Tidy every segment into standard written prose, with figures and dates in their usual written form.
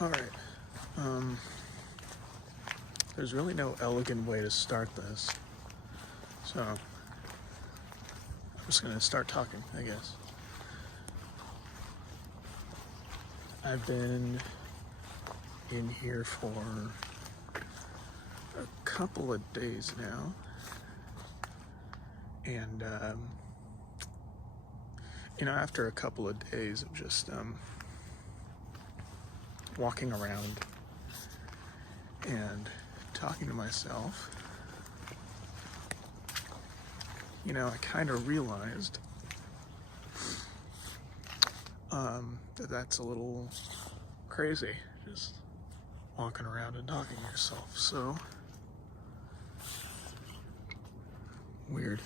Alright, there's really no elegant way to start this, so I'm just gonna start talking, I guess. I've been in here for a couple of days now, and after a couple of days of just walking around and talking to myself, I kind of realized that's a little crazy, just walking around and talking to yourself. So weird.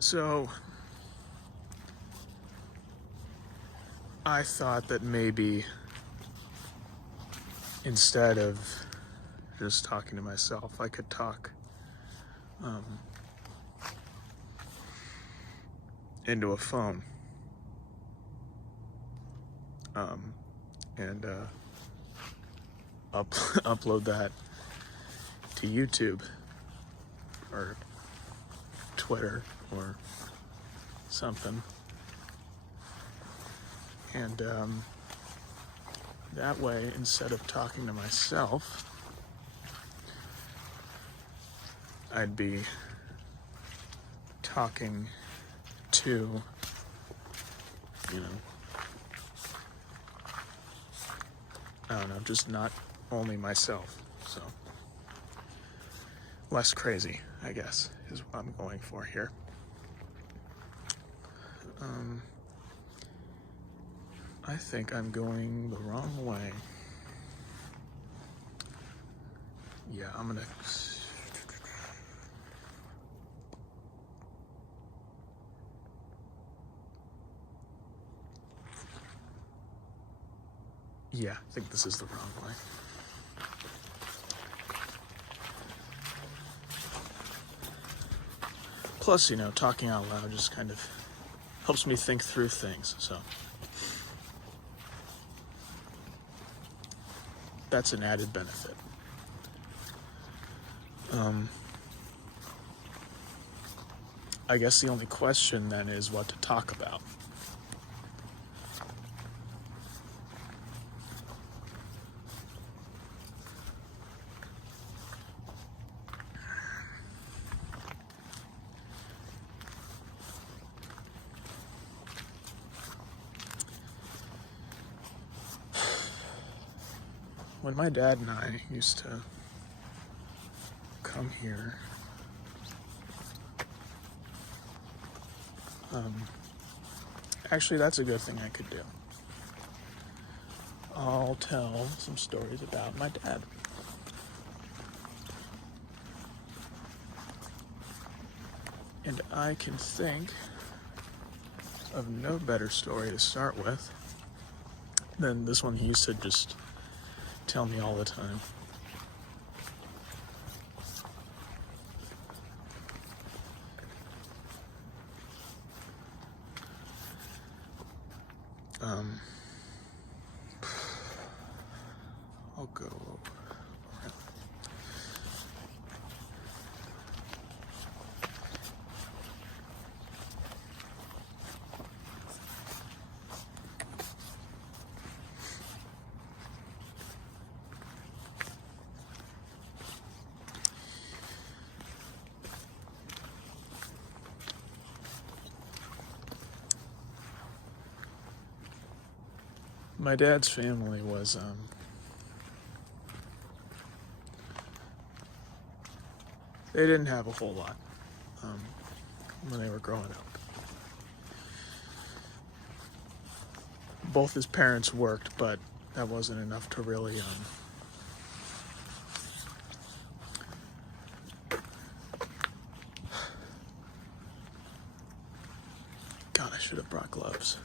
So I thought that maybe instead of just talking to myself, I could talk into a phone and upload that to YouTube or Twitter or something, and that way, instead of talking to myself, I'd be talking to, I don't know, just not only myself. So less crazy, I guess, is what I'm going for here. I think I'm going the wrong way. Yeah, I'm gonna... Yeah, I think this is the wrong way. Plus, talking out loud just kind of helps me think through things, so that's an added benefit. I guess the only question then is what to talk about. When my dad and I used to come here, actually that's a good thing I could do. I'll tell some stories about my dad. And I can think of no better story to start with than this one he used to just tell me all the time. I'll go around. My dad's family was they didn't have a whole lot when they were growing up. Both his parents worked, but that wasn't enough to really God, I should have brought gloves.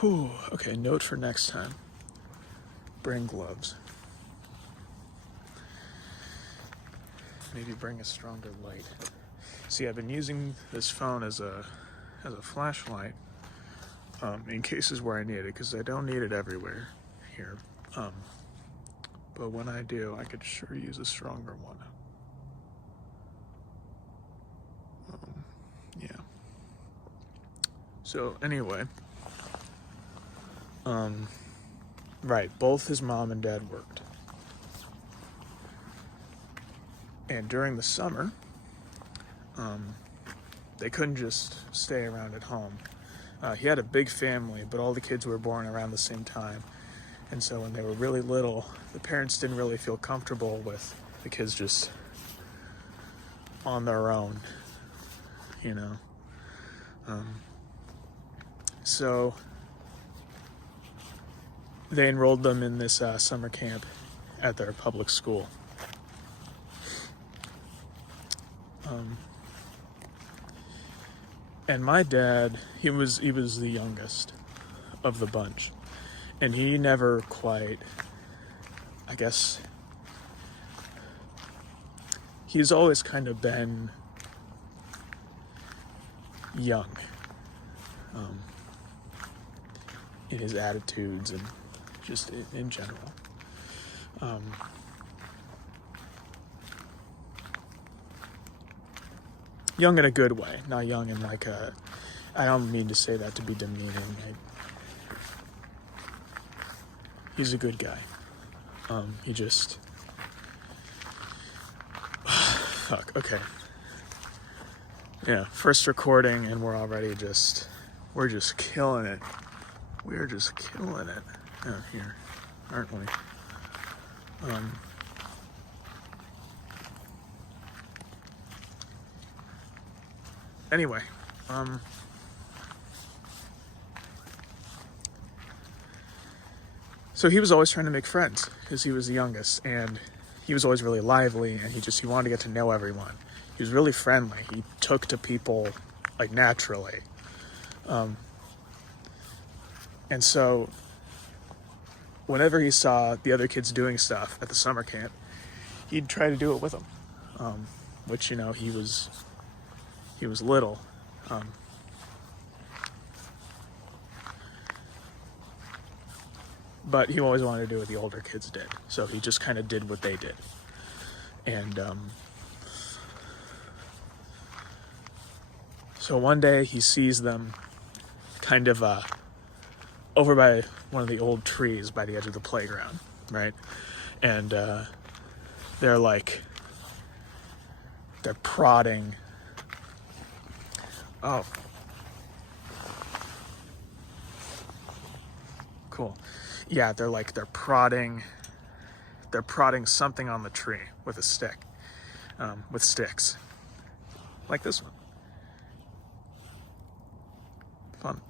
Whew. Okay, note for next time. Bring gloves. Maybe bring a stronger light. See, I've been using this phone as a flashlight in cases where I need it, because I don't need it everywhere here. But when I do, I could sure use a stronger one. Yeah. So anyway, right, both his mom and dad worked. And during the summer, they couldn't just stay around at home. He had a big family, but all the kids were born around the same time. And so when they were really little, the parents didn't really feel comfortable with the kids just on their own, you know. So they enrolled them in this summer camp at their public school. And my dad, he was the youngest of the bunch, and he never quite, I guess, he's always kind of been young in his attitudes and just in general. Young in a good way, not young in like a, I don't mean to say that to be demeaning. He's a good guy. He just, fuck, okay. Yeah, first recording and we're already we're just killing it. We're just killing it out here, aren't we? Anyway, so he was always trying to make friends because he was the youngest, and he was always really lively, and he wanted to get to know everyone. He was really friendly. He took to people like naturally. And so whenever he saw the other kids doing stuff at the summer camp, he'd try to do it with them, which, you know, he was little. But he always wanted to do what the older kids did. So he just kind of did what they did. And so one day he sees them kind of over by one of the old trees by the edge of the playground, right? And they're prodding. Oh. Cool. Yeah, they're prodding something on the tree with a stick, with sticks, like this one. Fun.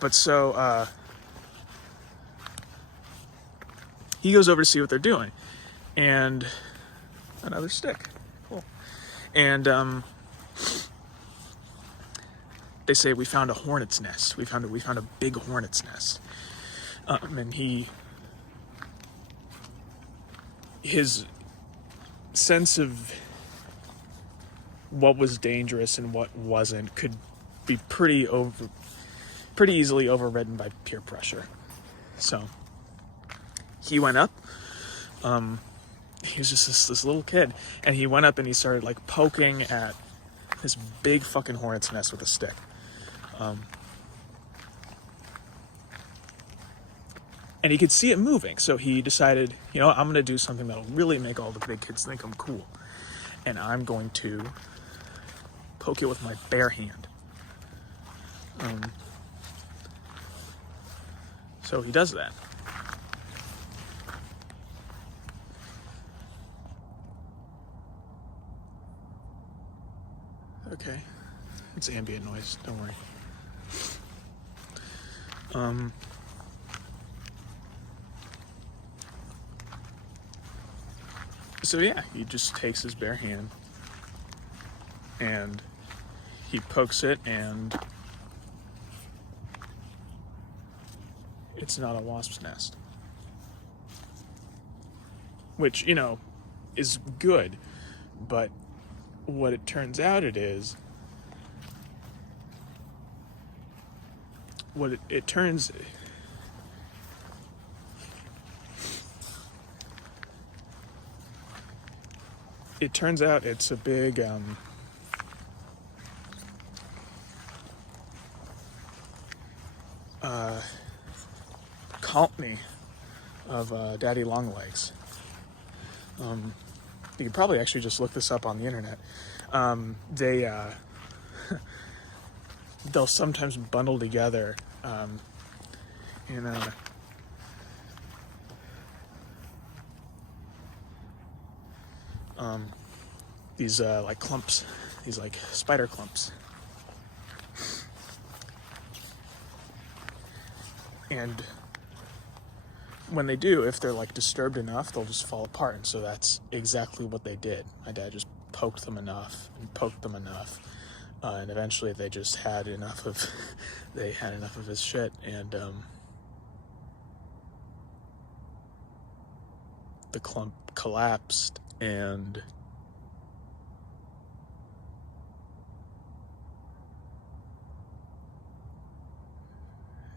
But so he goes over to see what they're doing, and another stick. Cool. And they say, we found a hornet's nest. We found a big hornet's nest. And his sense of what was dangerous and what wasn't could be pretty easily overridden by peer pressure. So he went up. He was just this little kid, and he went up and he started like poking at this big fucking hornet's nest with a stick. And he could see it moving, so he decided, you know, I'm going to do something that'll really make all the big kids think I'm cool. And I'm going to poke it with my bare hand. So he does that. Okay. It's ambient noise, don't worry. So yeah, he just takes his bare hand and he pokes it, and it's not a wasp's nest. Which, you know, is good, but what it turns out it is, it turns out it's a big colony of Daddylonglegs. You could probably actually just look this up on the internet. They'll sometimes bundle together in these like clumps, these like spider clumps. And when they do, if they're like disturbed enough, they'll just fall apart. And so that's exactly what they did. My dad just poked them enough, and eventually they just had enough of his shit, and the clump collapsed, and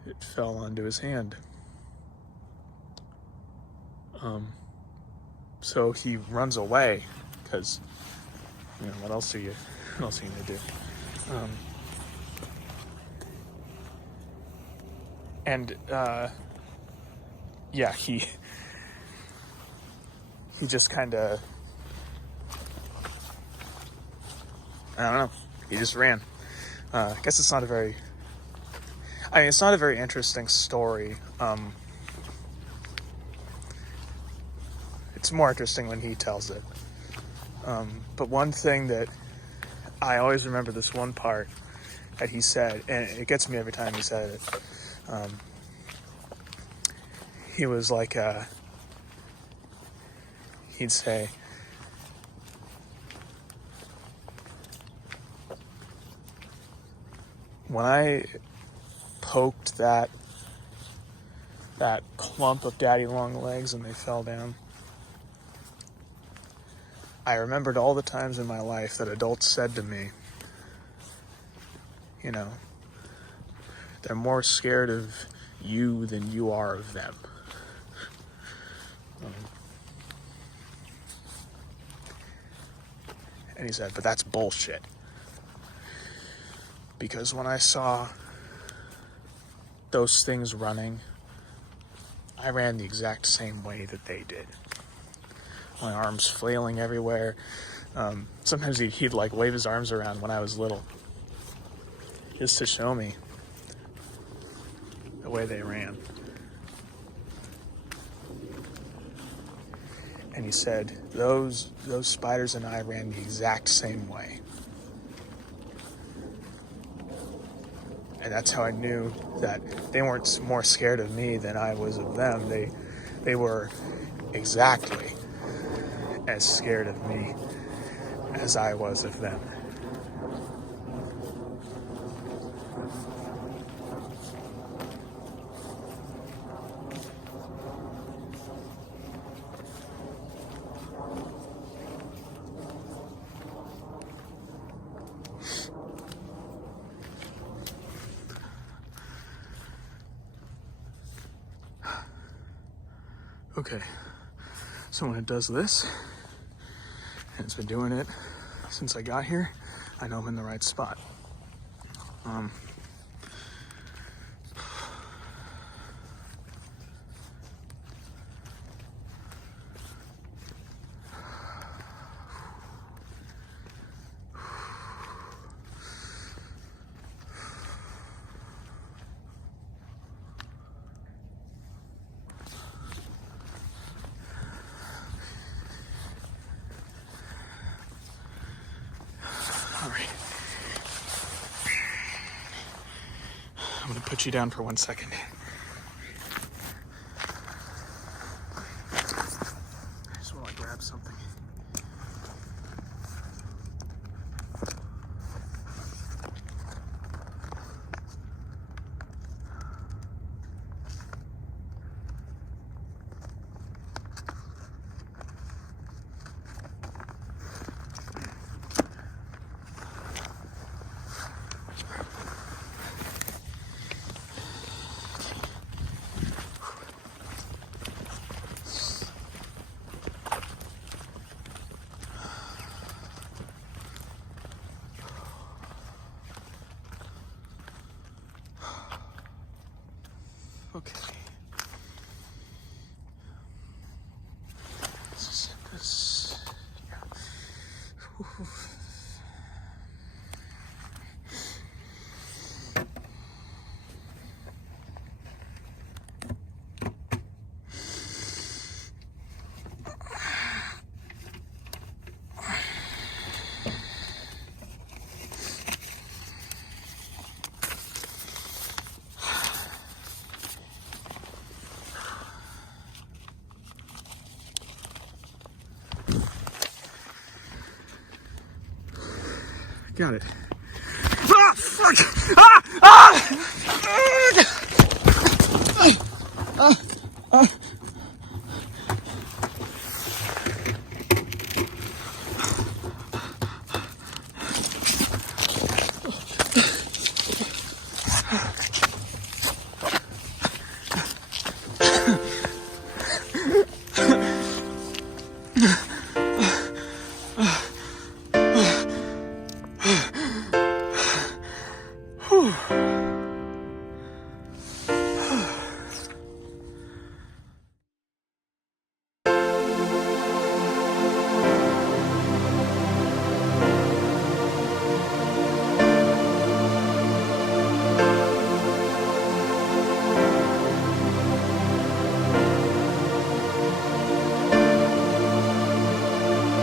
it fell onto his hand. So he runs away because, what else are you gonna do? He just kind of, I don't know, he just ran. I guess it's not a very interesting story. It's more interesting when he tells it. But one thing that I always remember, this one part that he said, and it gets me every time he said it. He was like, he'd say, when I poked that clump of Daddylonglegs and they fell down, I remembered all the times in my life that adults said to me, they're more scared of you than you are of them. And he said, but that's bullshit. Because when I saw those things running, I ran the exact same way that they did. My arms flailing everywhere. Sometimes he'd like wave his arms around when I was little, just to show me the way they ran. And he said, those spiders and I ran the exact same way. And that's how I knew that they weren't more scared of me than I was of them. They were exactly as scared of me as I was of them. Okay, so when it does this, and it's been doing it since I got here, I know I'm in the right spot. All right. I'm gonna put you down for 1 second. I just wanna grab something. Okay. This. Yeah. Whew. Got it. Ah, fuck! Ah! Ah! Whew.